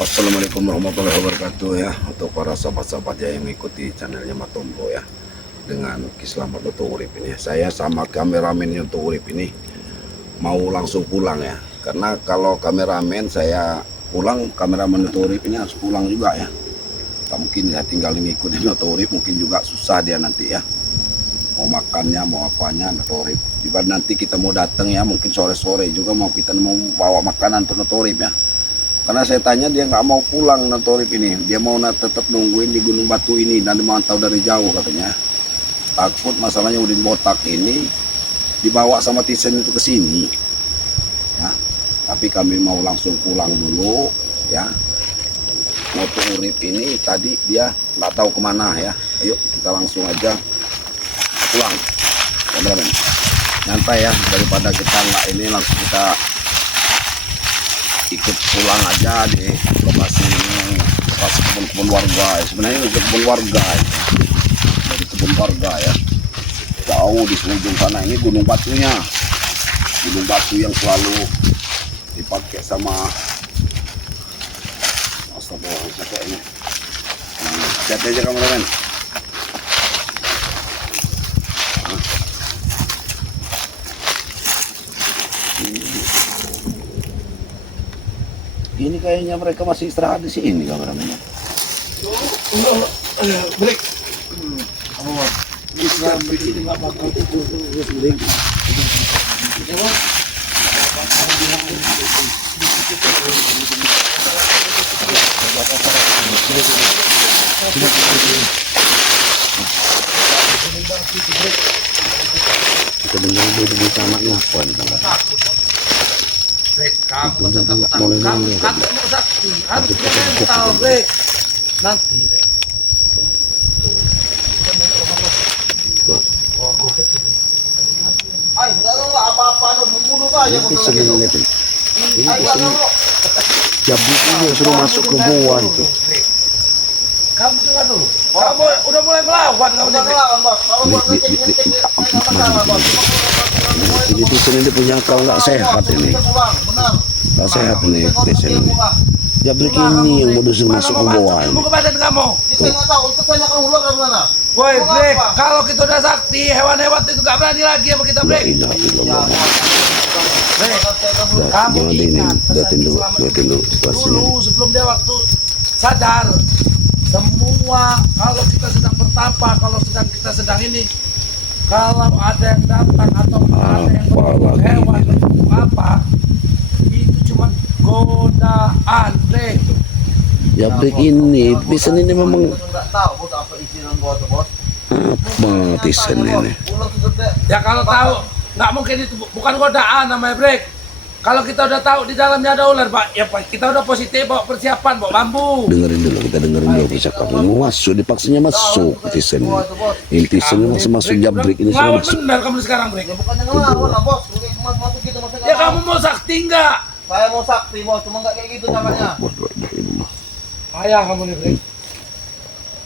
Assalamualaikum warahmatullahi wabarakatuh ya, untuk para sahabat-sahabat yang mengikuti channelnya Matombo ya, dengan Kiselamat Untuk Urip ini. Saya sama kameramen Untuk Urip ini mau langsung pulang ya, karena kalau kameramen saya pulang, kameramen Untuk Urip ini harus pulang juga ya. Tak mungkin ya tinggal ngikutin Untuk Urip, mungkin juga susah dia nanti ya, mau makannya mau apanya. Untuk Urip juga nanti kita mau datang ya, mungkin sore-sore juga kita mau bawa makanan untuk Untuk Urip ya. Karena saya tanya, dia nggak mau pulang Untuk Urip ini, dia mau tetap nungguin di Gunung Batu ini dan memantau dari jauh katanya. Takut masalahnya Udin Botak ini dibawa sama Tisen itu ke sini ya. Tapi kami mau langsung pulang dulu ya. Untuk Urip ini tadi dia nggak tahu kemana ya. Ayo kita langsung aja pulang, teman-teman. Nyantai ya, daripada kita nggak ini, langsung kita ikut pulang aja di lokasi kebun warga. Sebenarnya itu kebun warga ya. Dari kebun warga ya, jauh di ujung sana. Ini gunung batunya, gunung batu yang selalu dipakai sama siapa ini. Hati-hati aja kameramen. Ini kayaknya mereka masih istirahat di sini kameramennya. Break. Istirahat begini nggak bakal tidur. Break. Kita dengar dulu di samanya apa nih? Kamu sakti, harus mental break nanti. Ay, apa-apa membunuh aja begitu. Ini pesan jabu ini suruh masuk ke bawah itu. Kamu dengar dulu. Kamu udah mulai melawan kamu. Udah melawan, Bos. Kalau buat ngecek-ngecek enggak masalah, Bos. Ini Tisen ini punya akal nggak sehat ini. Nggak sehat ini Tisen ini. Jabrik ini yang bodoh suruh masuk ke bawah ini. Ke badan kamu. Kita nggak tahu, untuk saya akan ular dari mana. Woi, break. Kalau kita udah sakti, hewan-hewan itu nggak berani lagi sama kita, break. Kamu ingat, liatin dulu situasinya. dulu sebelum dia waktu sadar, semua kalau kita sedang bertapa, kalau kita sedang ini, kalau ada yang datang atau ada yang berbunuh hewan apa, itu cuma godaan, break. Jabrik ini Tisen ini memang Nggak tahu, Bos, apa isi yang buat, Bos. apa Tisen ini. Ular segede. Ya kalau tahu, nggak mungkin itu bukan godaan namanya, break. Kalau kita udah tahu di dalamnya ada ular, Pak, ya Pak, kita udah positif bawa persiapan, bawa bambu. Dengerin dulu, kita dengerin dulu percakapan. Mau masuk, dipaksanya masuk Tisen ini. Ini Tisen ini masuk Jabrik ini sudah Ngelawan masuk. benar kamu sekarang, break. Ya bukannya ngelawan lah, Bos. Masuk gitu, maksudnya. Ya kamu mau sakti nggak? Saya mau sakti, Bos, cuma nggak kayak gitu caranya. Ayah kamu nih, break.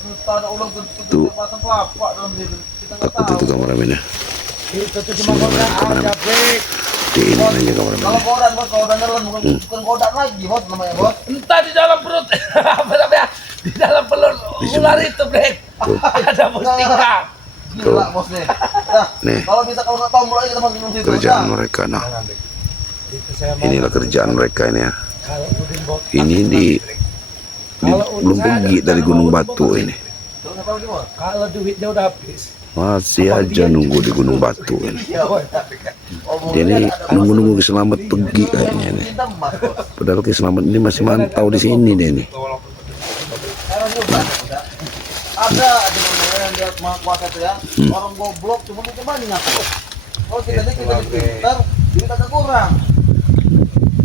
Kita ada ular gede Tuh. batang kelapa dalam diri. Kita nggak Takut itu tahu. kameramennya. Itu tuh cuma godaan aja, break. Ini aja Kalau kameramennya. kodan, Bos, kalau udah nelen bukan kodan lagi, Bos, namanya, Bos. Entah di dalam perut apa namanya, di dalam perut ular itu, break. Ada mustika. Gila, Bos nih. Nah, Nih. kalau bisa kalau nggak tahu mulai kita masuk ke situ. Kerjaan mereka, nah Itu saya mau. inilah kerjaan mereka ini ya. Kalau Udin Botak, Ini belum pergi dari Gunung Batu ini, Terus apa lagi, Bos? kalau duitnya udah habis. masih aja nunggu di Gunung Batu ini. Oh, Dia ini nunggu Kiselamat pergi kayaknya ini. cinta emas, Bos. Padahal Kiselamat ini masih mantau di sini deh nih. Sekarang juga ada namanya yang dia maha kuasa itu ya. Orang goblok cuma itu banding aku. Kalau kita ini kita pintar, duit agak kurang.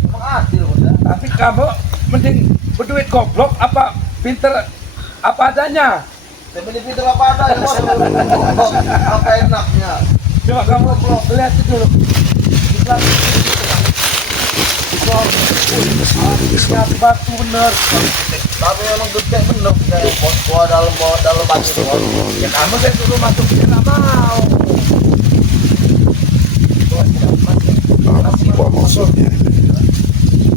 Emang adil, Bos ya. Tapi kamu mending berduit goblok apa pinter apa adanya. Saya beli pintar apa ada ya, Bos. Apa enaknya? Coba kamu lihat itu dulu. Di belakang Ini masih dari Kiselamat. batu bener. Tapi emang gede bener kayak Bos. Bawa dalam batu, Bos. Ya kamu saya suruh masuk dia nggak mau. Apa maksudnya?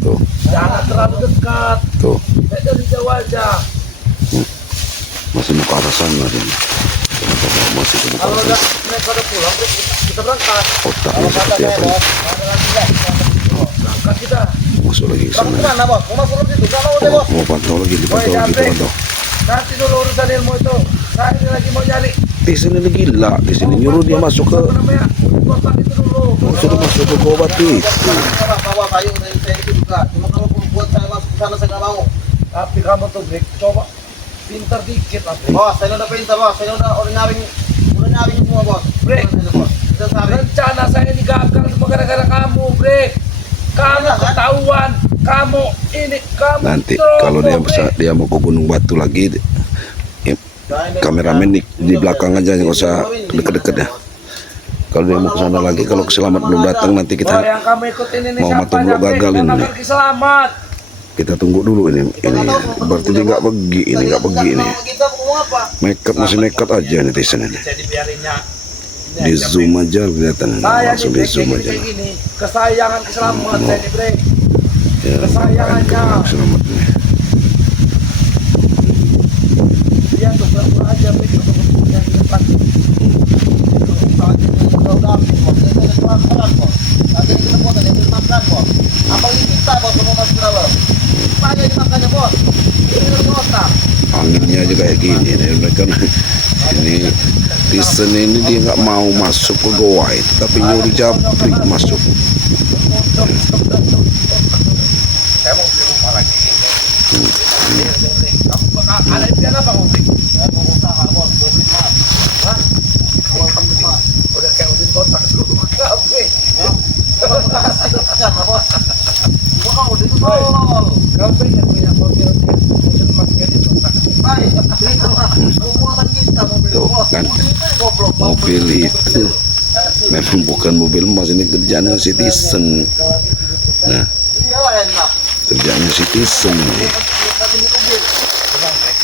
Tuh. Jangan terlalu dekat. Tuh, Dari jauh aja. masih mau ke arah sana ini. Masih mau ke Kalau arah udah sana. mereka udah pulang, kita berangkat. Otaknya seperti apa ini? Berangkat kita. Masuk lagi ke Berangkat sana. kemana bos? Mau masuk ke situ? Nggak mau deh Oh, bos. mau pantau lagi, dipantau lagi, dipantau. Nanti dulu urusan ilmu itu. Saya ini lagi mau nyari. Di sini lagi gila, di sini nyuruh dia masuk ke, Apa namanya? Kotak itu dulu. suruh masuk ke gua batu itu. Orang bawa kayu dari saya itu juga. Cuma kalau buat saya masuk ke sana saya nggak mau. Tapi kamu tuh Brik, coba pintar dikit lah Brik. Bos, saya udah pintar bos. Saya udah nyaring semua bos. Break. Bos. Kita cari. Rencana saya ini gagal semua gara-gara kamu, Brik. Kamu Iya, kan? ketahuan, kamu ini, kamu Nanti ceroboh, kalau dia Brik. dia mau ke Gunung Batu lagi, kameramen di belakang aja, nggak usah deket-deket ya. Kalau dia mau ke sana lagi, kalau Selamat belum datang nanti Oh, kita yang kamu ikutin ini mau siapa matang aja, belum Brik? gagal Yang ini. bakal Selamat. kita tunggu dulu ini berarti dia nggak pergi ini, nggak pergi ini. Kita mau apa? Nekat, masih nekat aja netizen ini. Saya dibiarinnya. Di zoom aja kelihatan ini, Saya langsung nih, di Brik, zoom kayak aja. gini. Kesayangan Selamat saya nih, Brik. Ya, Kesayangannya. Selamat nih. Dia tuh pura-pura aja, Brik, untuk yang di depan. Apalagi kita bos mau masuk ke dalam. Banyak dimakannya bos. Ini dari otak. Anginnya aja kayak gini nih mereka. Ini netizen ini dia nggak mau masuk ke goa itu, tapi nyuruh Japri masuk. Saya mau beli rumah lagi. Kamu ada impian apa, Brik? Saya mau usaha bos, mau beli emas. Hah? Mau beli emas. Udah kayak udin kotak dulu. Kafe. Jangan bos. Gua mau udah itu tolol. Kafe yang punya mobil emas kayak di kotak. Baik, itu mah umuran kita mobil Tuh, bos. kan. Mobil itu goblok. Mobil itu memang bukan mobil emas, ini kerjaan citizen. Nah, Iya lah enak. kerjaan citizen ini. Tapi di mobil. Bang, Brik,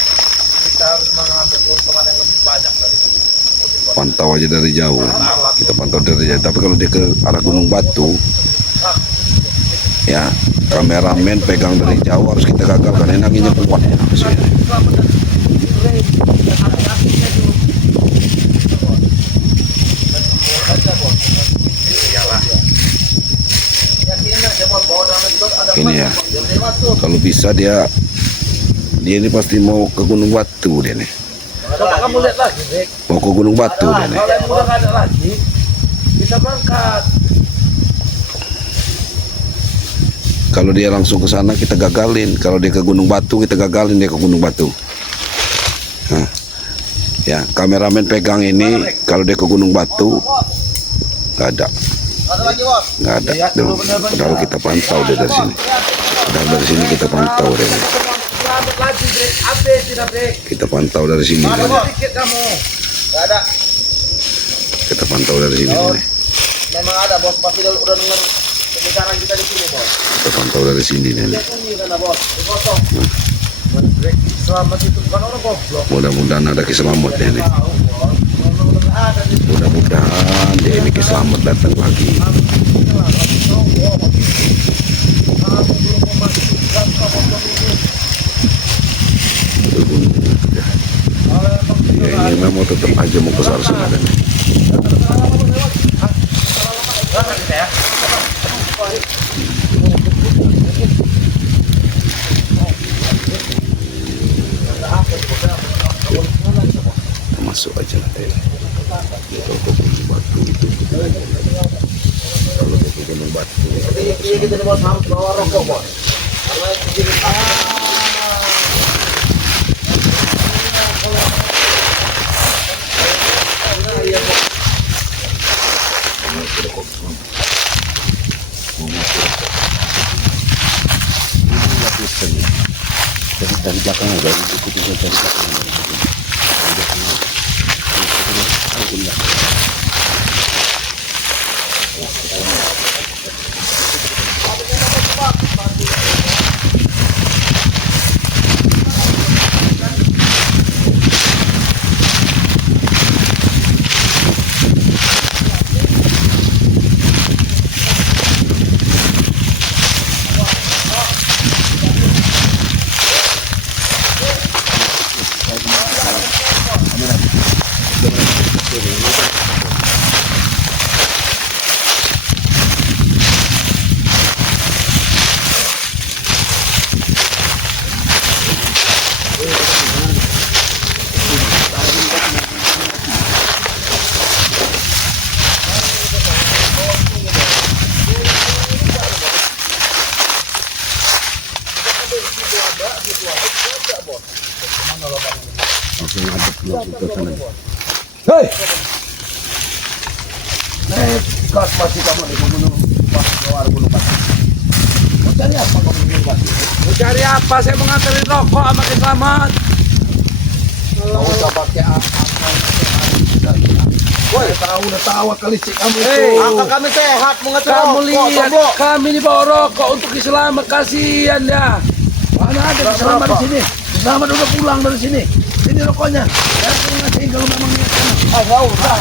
kita harus mengambil keuntungan yang lebih banyak dari mobil kotak. Pantau aja dari jauh. Kita pantau dari jauh. Tapi kalau dia ke arah Gunung Batu, ya kameramen pegang dari jauh harus kita gagalkan. Ini anginnya kuat ya. Ini ya, kalau bisa dia ini pasti mau ke Gunung Batu dia nih. Coba kamu lihat lagi, Brik. Mau ke Gunung Batu dia nih. Kalau yang udah nggak ada lagi, kita berangkat. Kalau dia langsung ke sana kita gagalin. Kalau dia ke Gunung Batu kita gagalin dia ke Gunung Batu. Nah, ya kameramen pegang ini. Kalau dia ke Gunung Batu nggak ada, Ada lagi bos. nggak ada. Tuh, padahal kita pantau dia dari sini. Padahal dari sini kita pantau dia. nih. Selamat lagi, Brik. Update tidak, Brik. Kita pantau dari sini. Ada, dia. Bos. Sedikit kamu. Gak ada. Kita pantau dari sini. dia nih. Memang ada bos. Pasti udah denger pembicaraan kita di sini bos. Kita pantau dari sini. dia nih. Dia sunyi karena bos. Kosong. Brik, Selamat itu bukan orang goblok. Mudah-mudahan ada keselamat dia nih. Tahu bos. Mudah-mudahan ada di Mudah-mudahan dia ini keselamat datang lagi. Kamu belum memastikan kamu belum ini. Ke gunung. Ya. Kalau emang Ya, ini memang tetap aja mau ke sana dan berangkat kita ya. kita masuk aja nanti. Kalau ke Gunung Batu itu, kalau ke Gunung Batu, Iya kita nih bos harus bawa rokok bos. Karena itu iya bos. dari belakang udah ikutin dari belakang. Langsung ngadep langsung ke sana. Hei. Nekat masih kamu di gunung pas keluar gunung Batu. Mau cari apa kamu di gunung Batu? Mau cari apa? Saya mau nganterin rokok sama Selamat. Kau usah pakai apa? Woi, udah tahu kali cik kamu itu. Hei, Angka kami sehat mengecer Kamu rokok, lihat Tomblo. kami di bawa rokok untuk Selamat, kasihan ya. Mana ada Selamat di sini? Selamat udah pulang dari sini. Ini rokoknya. Saya akan ngasihin kalau memang niat kamu. Ah, nggak usah.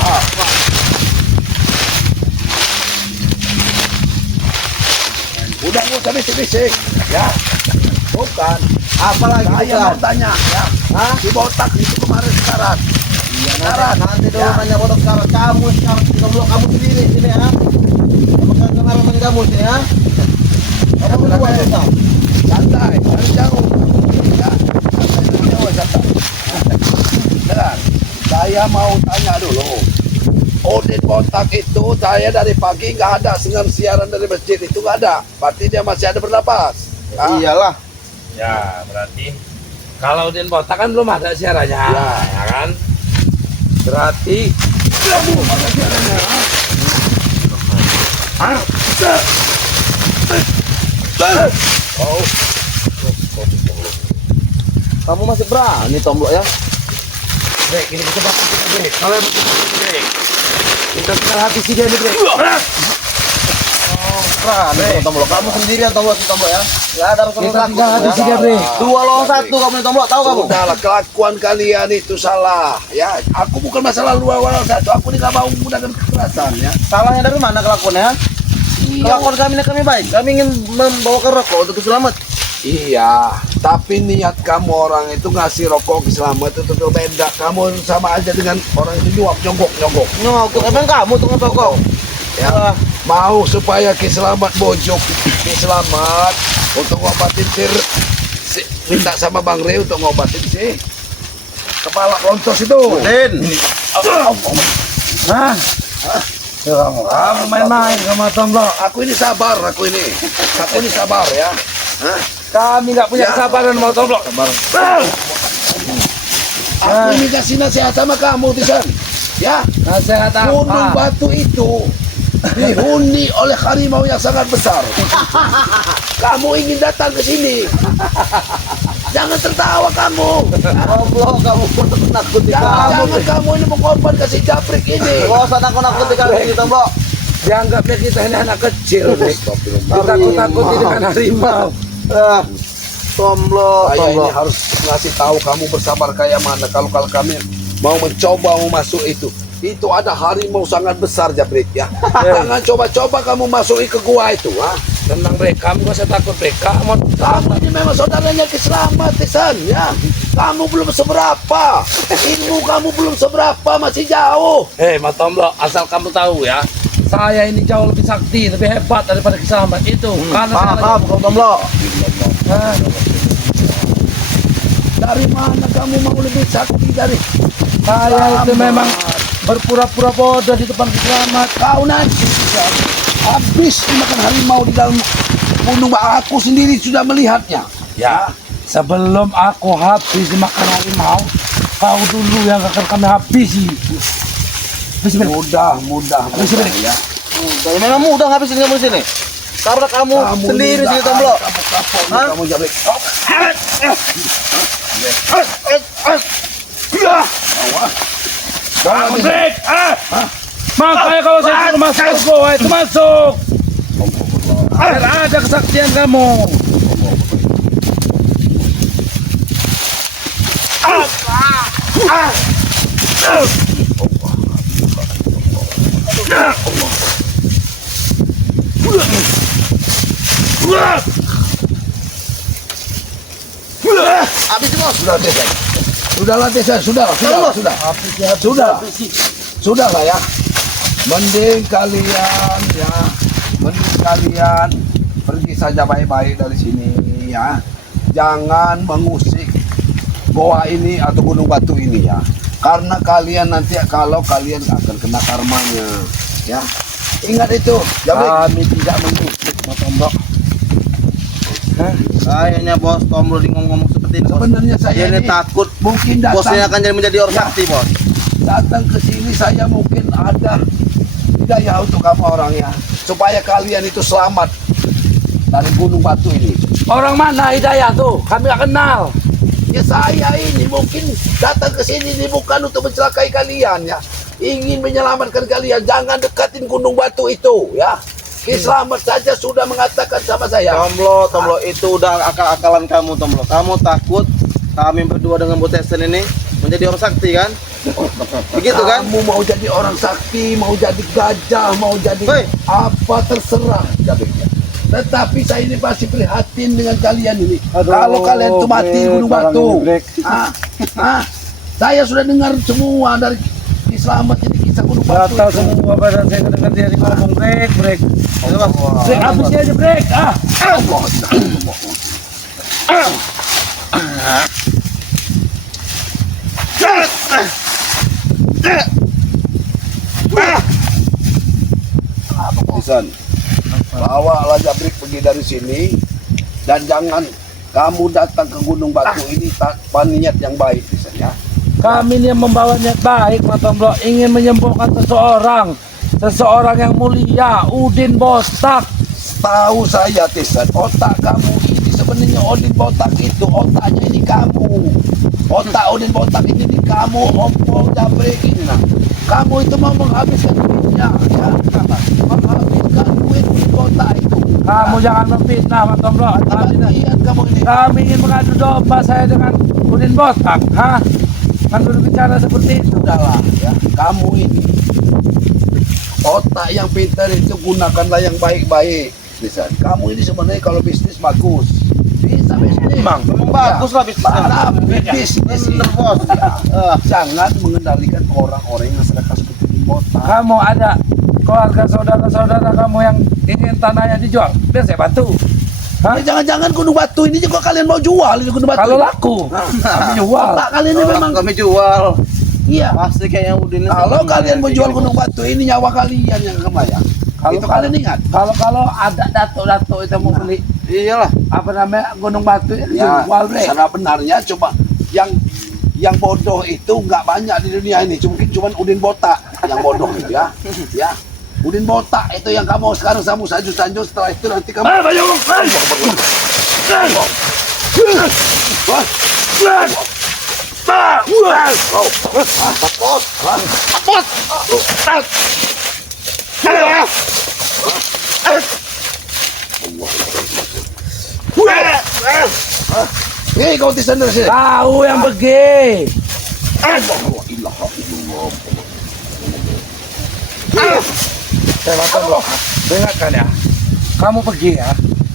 Udah nggak usah bisik-bisik, ya. Bukan. Apalagi Saya bukan? mau tanya, ya. Hah? Si botak itu kemarin sekarat. Iya, nanti dulu nanya bodoh sekarang kamu Tomblo, kamu sendiri sini ya. Apakah kameramen kamu sini ya? Kamu berdua ya? Santai, harus jauh. Ya, santai jauh, santai. Dengar, saya mau tanya dulu. Odin botak itu saya dari pagi nggak ada dengan siaran dari masjid itu nggak ada. Berarti dia masih ada bernapas. Ah, Iyalah. Ya, berarti kalau Udin botak kan belum ada siarannya, ya kan? Berarti kamu mana siarannya? Ah, oh, Kamu masih berani Tomblo ya? Bre, ini kita bakal kita break. Kalau emang kita break, kita tinggal habisi dia nih, Bre. Berani Tomblo. Kamu sendirian Tomblo si Tomblo ya? Nggak ada rasa Kita takut tinggal ya? habisi dia, Bre. 2 lawan 1 kamu nih Tomblo, tahu kamu? Sudahlah, kelakuan kalian itu salah. Ya, aku bukan masalah luar satu. Aku ini nggak mau menggunakan kekerasan, ya. Salahnya dari mana kelakuannya? Kelakuan kami baik. Kami ingin membawakan rokok untuk selamat. Iya, tapi niat kamu orang itu ngasih rokok ke Selamat itu tuh beda. Kamu sama aja dengan orang itu nyogok. Nyokok, emang kamu tuh ngerokok? Ya, mau supaya Ki Selamat bojok Ki Selamat untuk ngobatin minta sama Bang Rey untuk ngobatin si kepala lontos itu. Din. Hah? Kamu main-main sama Tomblo. Aku ini sabar, aku ini sabar ya. Hah? Kami nggak punya Ya. kesabaran mau Tomblo. Aku ini kasih nasihat sama kamu, Tisan. Ya, Nasihat Gunung apa? Batu itu dihuni oleh harimau yang sangat besar. Kamu ingin datang ke sini. Jangan tertawa kamu. Tomblo, kamu nakuti Jangan kami. kamu ini mengorbankan si Japrik ini. Gak usah nakut-nakuti kami Tomblo. Dianggapnya kita ini anak kecil, Bre. Ditakut-takuti dengan harimau. Tomblo, Saya Tomblo. ini harus ngasih tahu kamu bersabar kayak mana. Kalau kami mau mencoba mau masuk itu ada harimau sangat besar, Jabrik ya. Jangan coba-coba kamu masuki ke gua itu, ha? Tenang, Bre. Kamu gak usah takut, Bre. Kamu ini memang saudaranya Kiselamat, Tisan, ya. Kamu belum seberapa, ilmu kamu belum seberapa, masih jauh. Hei, Mas Tomblo, asal kamu tahu ya, saya ini jauh lebih sakti, lebih hebat daripada Kiselamat itu. Karena saya Paham, kamu Tomblo. Hah? Dari mana kamu mau lebih sakti dari Saya itu memang berpura-pura bodoh di depan Kiselamat. kau nanti? Tisan. Habis dimakan harimau di dalam gunung. Aku sendiri sudah melihatnya. Ya, sebelum aku habis makan harimau, kau dulu yang akan kami habisi. Mudah ya. Udah, memang mudah ngabisin kamu di sini. Karena kamu sendiri sini Tomblo. Kamu kapok, Hah? kamu Jabrik. Kamu Drake, makanya kalau saya suruh masuk gua itu masuk. Biar ada kesaktian kamu. Habis bos. Sudahlah Tisan, sudah. Sudahlah ya. Mending kalian pergi saja baik-baik dari sini ya. Jangan mengusik goa ini atau gunung batu ini ya. Karena kalian nanti kalau kalian akan kena karmanya ya. Ingat itu, Jabrik. Kami tidak mengusik, Mas Tomblo. Kayaknya bos Tomblo di ngomong-ngomong seperti ini, bos. Sebenarnya saya Dia ini ini takut mungkin bosnya datang akan jadi menjadi orang sakti, bos. datang ke sini saya mungkin ada hidayah untuk kamu orangnya supaya kalian itu selamat dari Gunung Batu ini. Orang mana Hidayah tuh? Kami gak kenal. Ya saya ini mungkin datang ke sini ini bukan untuk mencelakai kalian ya. Ingin menyelamatkan kalian, jangan dekatin Gunung Batu itu ya. Ki Slamet saja sudah mengatakan sama saya. Tomlo, itu udah akal-akalan kamu, Tomlo. Kamu takut kami berdua dengan Bu Tesen ini menjadi orang sakti kan? Begitu kan? Kamu mau jadi orang sakti, mau jadi gajah, mau jadi Hei. apa terserah jadinya. Tetapi saya ini pasti prihatin dengan kalian ini. Aduh, Kalau kalian tuh mati di Gunung orang Batu. ini, Brek. Saya sudah dengar semua dari Ki Slamet ini kisah Gunung Batu. Batal itu. semua badan saya kedengar dia ngomong break. Itu, Bos. Break habisnya aja break. Allah. Isan, bawalah Jabrik pergi dari sini dan jangan kamu datang ke Gunung Batu ini tanpa niat yang baik, Isan ya. Kami ini yang membawa niat baik, Mas Tomblo, ingin menyembuhkan seseorang yang mulia, Udin Botak. Tahu saya, Tisan, otak kamu ini sebenarnya Udin Botak itu otaknya ini kamu. Otak Udin Botak ini di kamu, Om Jabrik ini nah. Kamu itu mau menghabiskan duitnya, ya. Menghabiskan duit Udin Botak itu. Kamu jangan memfitnah, Mas Tomblo. Lihat kamu ini. Kami ingin mengadu domba saya dengan Udin Botak, kan dulu bicara seperti itu. Sudahlah, ya. Kamu ini otak yang pintar itu gunakanlah yang baik-baik. Bisa. Kamu ini sebenarnya kalau bisnis bagus. Bisa bisnis. Memang bagus lah bisnisnya. Tapi bisnis ini Bener, Bos. jangan mengendalikan orang-orang yang sedekah seperti di kota. Kamu ada keluarga saudara-saudara kamu yang ingin tanahnya dijual, biar saya bantu. Jangan-jangan Gunung Batu ini juga kalian mau jual ini Gunung Batu. Kalau laku, kami jual. Otak kalian ini memang kami jual. iya. Pasti kayaknya Udin ini Kalau sama kalian yang mau jual bikin, Gunung Bos. Batu ini nyawa kalian yang kebayang. Itu kalian ingat. Kalau ada dato itu mau beli Iyalah. apa namanya Gunung Batu Ya, jual bre. secara benarnya coba yang bodoh itu nggak banyak di dunia ini, mungkin cuma Udin Botak yang bodoh itu ya. Ya. Udin Botak itu yang kamu sekarang samu sanjung setelah itu nanti kamu Hei kau di sana sih. Tahu yang pergi. Saya kata lo, dengarkan ya. Kamu pergi ya.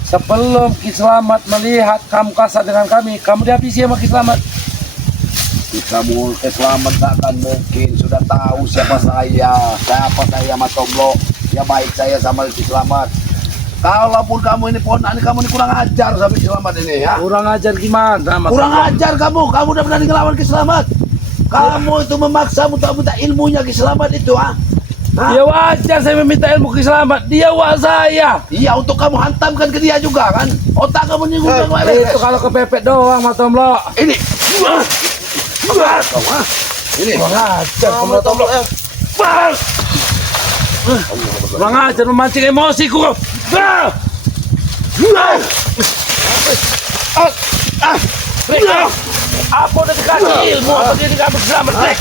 Sebelum Ki Slamet melihat kamu kasar dengan kami, kamu dihabisi sama Ki Slamet. Kamu selamat tak akan mungkin sudah tahu siapa saya Mas Tomblo. Ya baik saya sama Ki Slamet. Kalaupun kamu ini ponak kamu ini kurang ajar sama Ki Slamet ini ya. Kurang ajar gimana, Mas? Kurang Tomblo? ajar kamu udah berani ngelawan Ki Slamet. Kamu itu memaksa minta ilmunya Ki Slamet itu ah. Ya wajar saya meminta ilmu Ki Slamet. Dia wak saya. Iya untuk kamu hantamkan ke dia juga kan. Otak kamu ini Itu kalau kepepet doang, Mas Tomblo. ini. Ini. Kurang ajar, Tomlo, Tomlo, kurang ajar memancing emosiku. Apa udah dikasih ilmu? Apa dia dikasih selamat, Brek?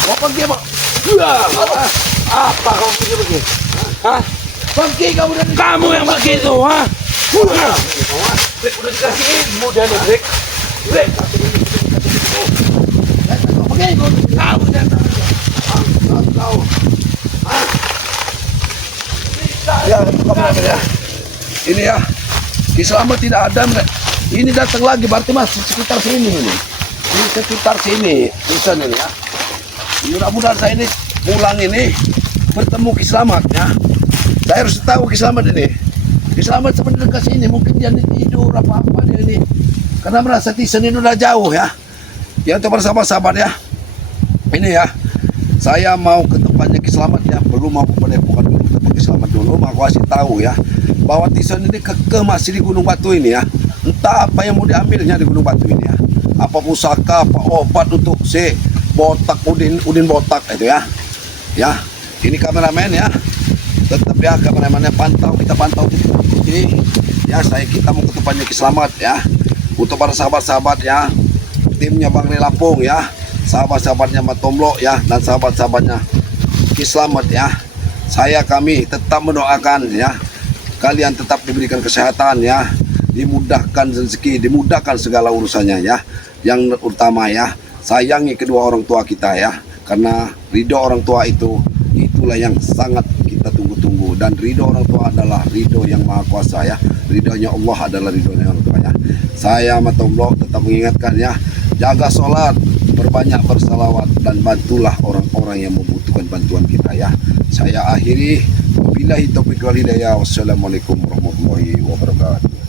Mau pergi mau. Apa kamu pergi? Hah? Pergi kamu dari Kamu yang begitu, ha? Brek, udah dikasih ilmu dia nih, Brek. Brek. Pergi kamu dan kau. Ya, kamu ya. Ini ya. Ki Slamet tidak ada. Ini datang lagi berarti masih sekitar sini ini. Ini sekitar sini, di sana ini ya. Mudah-mudahan saya ini pulang ini bertemu Ki Slamet ya. Saya harus tahu Ki Slamet ini. Ki Slamet sebenarnya ke sini mungkin dia tidur apa dia ini. Karena merasa Tisen ini udah jauh ya. Ya untuk bersama-sama ya. Ini ya. Saya mau ke tempatnya Ki Slamet ya. Belum mau ke Padepokan dulu, tempat Ki Slamet dulu. Mau kasih tahu ya bahwa Tison ini kekeh masih di Gunung Batu ini ya. Entah apa yang mau diambilnya di Gunung Batu ini ya. Apa pusaka, apa obat untuk si botak udin botak itu ya. Ya, ini kameramen ya. Tetap ya kameramennya kita pantau ini. Ya, kita mau ke tempatnya Ki Slamet ya. Untuk para sahabat-sahabat ya, timnya Bang Ri Lampung ya, sahabat-sahabatnya Matomblo ya, dan sahabat-sahabatnya Ki Slamet ya. Kami tetap mendoakan ya, kalian tetap diberikan kesehatan ya, dimudahkan rezeki, dimudahkan segala urusannya ya. Yang utama ya, sayangi kedua orang tua kita ya, karena ridho orang tua itulah yang sangat kita tunggu-tunggu, dan ridho orang tua adalah ridho yang maha kuasa ya. Ridhonya Allah adalah ridhonya orang tua ya. Saya Matomblo tetap mengingatkan ya, jaga sholat, berbanyak bersalawat, dan bantulah orang-orang yang membutuhkan bantuan kita ya. Saya akhiri, wabillahi taufiq wal hidayah. Wassalamualaikum warahmatullahi wabarakatuh.